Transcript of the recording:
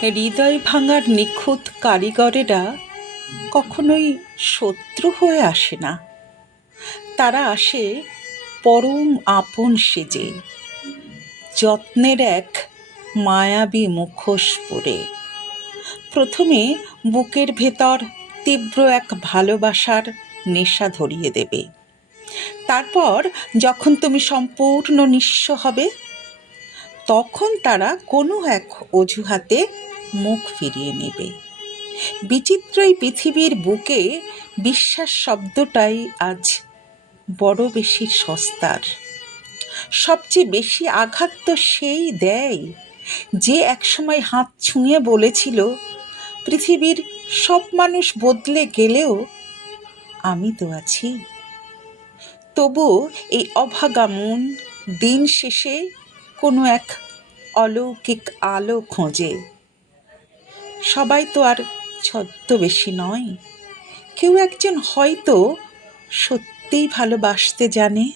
হৃদয় ভাঙার নিখুঁত কারিগরেরা কখনোই শত্রু হয়ে আসে না। তারা আসে পরম আপন সেজে, যত্নের এক মায়াবী মুখোশ পরে। প্রথমে বুকের ভেতর তীব্র এক ভালোবাসার নেশা ধরিয়ে দেবে। তারপর যখন তুমি সম্পূর্ণ নিঃস্ব হবে, তখন তারা কোনো এক অজুহাতে মুখ ফিরিয়ে নেবে। বিচিত্র এই পৃথিবীর বুকে বিশ্বাস শব্দটাই আজ বড় বেশি সস্তার। সবচেয়ে বেশি আঘাত তো সেই দেয় যে একসময় হাত ছুঁয়ে বলেছিল, পৃথিবীর সব মানুষ বদলে গেলেও আমি তো আছি। তবু এই অভাগা মন দিন শেষে কোনো এক অলৌকিক আলো খোঁজে। সবাই তো আর ছদ্মবেশী নয়, কেউ একজন হয়তো সত্যিই ভালোবাসতে জানে।